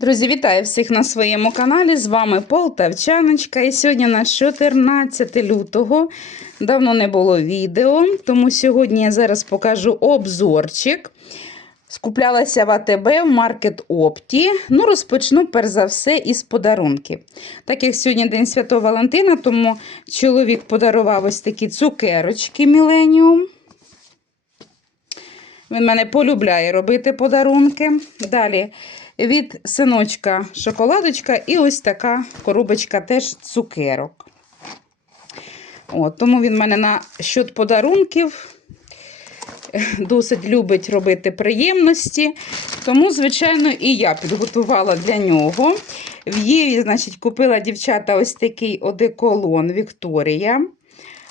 Друзі, вітаю всіх на своєму каналі. З вами Полтавчаночка. І сьогодні на 14 лютого. Давно не було відео, тому сьогодні я зараз покажу обзорчик. Скуплялася в АТБ в Маркет Опті. Ну, розпочну перш за все із подарунків. Так як сьогодні День Святого Валентина, тому чоловік подарував ось такі цукерочки Міленіум. Він мене полюбляє робити подарунки. Далі від синочка шоколадочка і ось така коробочка теж цукерок. От, тому він в мене на щодо подарунків досить любить робити приємності. Тому, звичайно, і я підготувала для нього. В Єві, значить, купила дівчата ось такий одеколон Вікторія.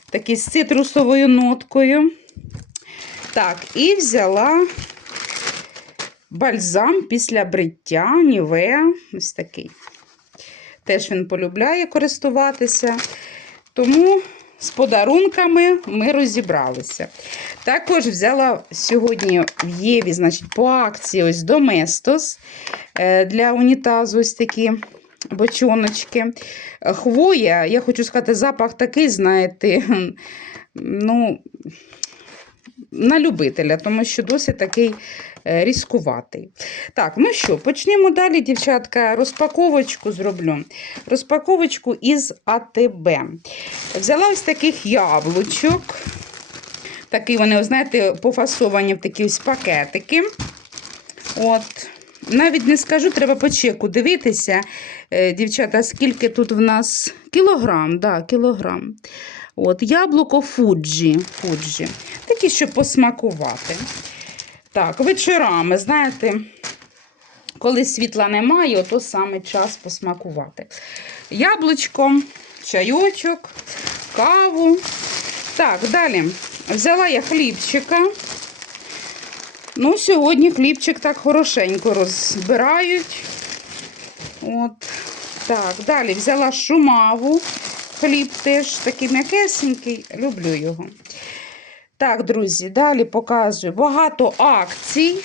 Такий з цитрусовою ноткою. Так, і взяла бальзам після бриття Нівеа. Ось такий. Теж він полюбляє користуватися. Тому з подарунками ми розібралися. Також взяла сьогодні в Єві, значить, по акції ось Доместос е, для унітазу ось такі бочоночки. Хвоя, я хочу сказати, запах такий, знаєте, ну, на любителя, тому що досить такий е, різкуватий. Так, ну що, почнемо далі, дівчатка, розпаковочку зроблю. Розпаковочку із АТБ. Взяла ось таких яблучок. Такі вони, знаєте, пофасовані в такі ось пакетики. От. Навіть не скажу, треба по чеку дивитися, е, дівчата, скільки тут в нас кілограм, да, кілограм. От, Яблуко Фуджі. Фуджі. Такі, щоб посмакувати. Так, вечорами, знаєте, коли світла немає, то саме час посмакувати. Яблучко, чайочок, каву. Так, далі взяла я хлібчика. Ну, сьогодні хлібчик так хорошенько розбирають. От. Так, далі взяла шумаву. Хліб теж такий м'якесенький, люблю його. Так, друзі, далі показую багато акцій.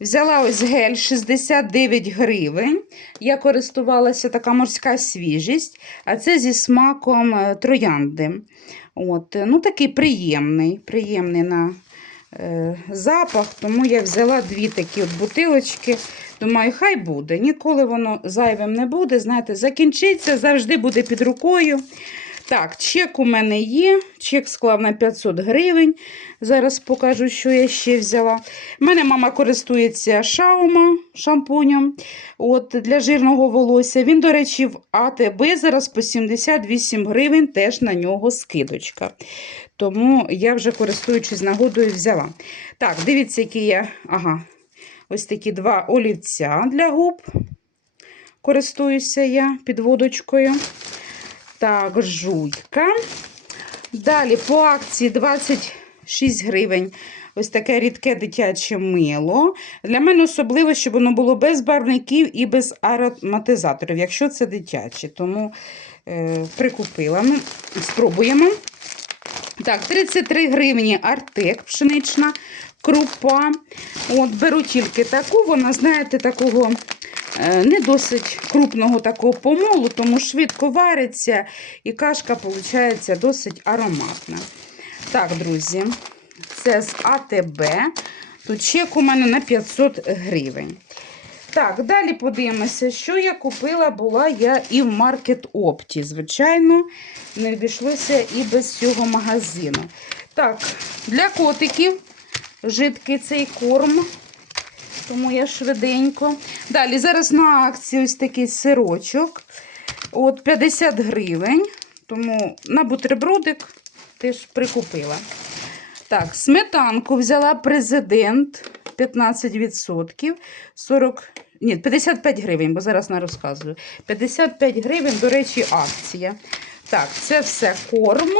Взяла ось гель 69 гривень. Я користувалася така морська свіжість, а це зі смаком е, троянди. От, ну Такий приємний, приємний на е, запах, тому я взяла дві такі от бутилочки. Думаю, хай буде. Ніколи воно зайвим не буде. Знаєте, закінчиться, завжди буде під рукою. Так, чек у мене є. Чек склав на 500 гривень. Зараз покажу, що я ще взяла. У мене мама користується шаума шампунем от, для жирного волосся. Він, до речі, в АТБ зараз по 78 гривень, теж на нього скидочка. Тому я вже користуючись нагодою взяла. Так, дивіться, які я. Ага. Ось такі два олівця для губ. Користуюся я підводочкою. Так, жуйка. Далі по акції 26 гривень. Ось таке рідке дитяче мило. Для мене особливо, щоб воно було без барвників і без ароматизаторів, якщо це дитяче. Тому е, прикупила. Ну, Спробуємо. Так, 33 гривні артек пшенична крупа. От, Беру тільки таку, вона, знаєте, такого не досить крупного такого помолу, тому швидко вариться і кашка виходить досить ароматна. Так, друзі, це з АТБ. Тут чек у мене на 500 гривень. Так, далі подивимося, що я купила, була я і в Маркет Опті. Звичайно, не обійшлося і без цього магазину. Так, для котиків жидкий цей корм, тому я швиденько. Далі, зараз на акції ось такий сирочок. От 50 гривень. Тому на бутербродик теж прикупила. Так, сметанку взяла президент 15%. 40, ні, 55 гривень, бо зараз не розказую. 55 гривень, до речі, акція. Так, це все корм.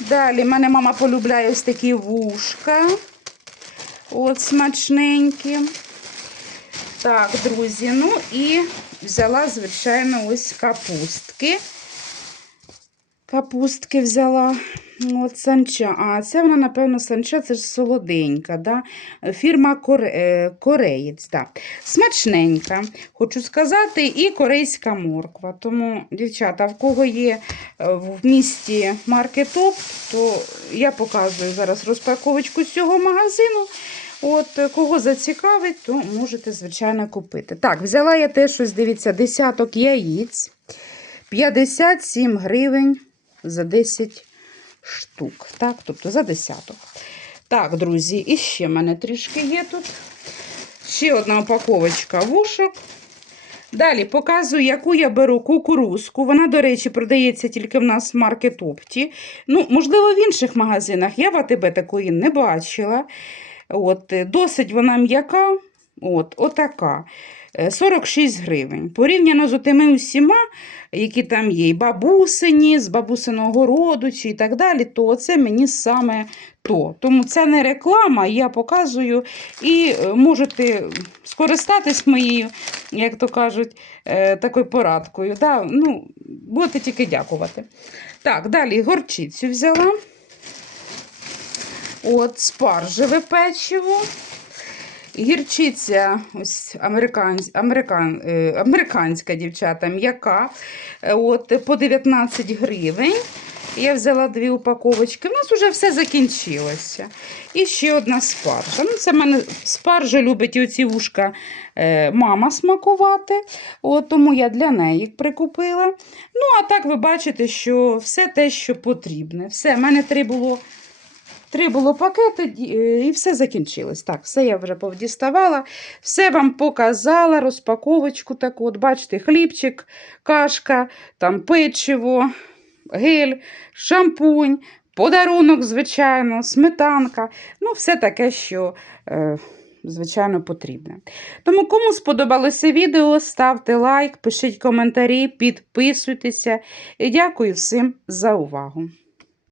Далі, мене мама полюбляє ось такі вушка. От смачненькі. Так, друзі, ну і взяла, звичайно, ось капустки. Капустки взяла. От санча. А це вона, напевно, санча, це ж солоденька. Да? Фірма Коре... е, Кореєць. Да. Смачненька, хочу сказати, і корейська морква. Тому, дівчата, в кого є е, в місті маркетоп, то я показую зараз розпаковочку з цього магазину. От, е, кого зацікавить, то можете, звичайно, купити. Так, взяла я теж дивіться, десяток яїць. 57 гривень за 10 штук. Так, тобто за десяток. Так, друзі, і ще в мене трішки є тут. Ще одна упаковочка вушок. Далі показую, яку я беру кукурузку. Вона, до речі, продається тільки в нас в маркетопті. Ну, можливо, в інших магазинах. Я в АТБ такої не бачила. От, досить вона м'яка. От, отака. Е, 46 гривень. Порівняно з тими усіма, які там є, і бабусині, з бабусиного роду чи і так далі, то це мені саме то. Тому це не реклама, я показую і е, можете скористатись моєю, як то кажуть, е, такою порадкою. Да? Ну, будете тільки дякувати. Так, далі горчицю взяла. От, спаржеве печиво. Гірчиця, ось американсь, американ, е, американська дівчата, м'яка. Е, От, по 19 гривень. Я взяла дві упаковочки. У нас вже все закінчилося. І ще одна спаржа. Ну, це мене спаржа любить оці вушка е, мама смакувати. От, тому я для неї прикупила. Ну, а так ви бачите, що все те, що потрібне. Все, мене три було. Три було пакети е, і все закінчилось. Так, все я вже повдіставала, все вам показала, розпаковочку таку. От бачите, хлібчик, кашка, там печиво, гель, шампунь, подарунок, звичайно, сметанка. Ну, все таке, що, е, звичайно, потрібне. Тому, кому сподобалося відео, ставте лайк, пишіть коментарі, підписуйтеся. І дякую всім за увагу.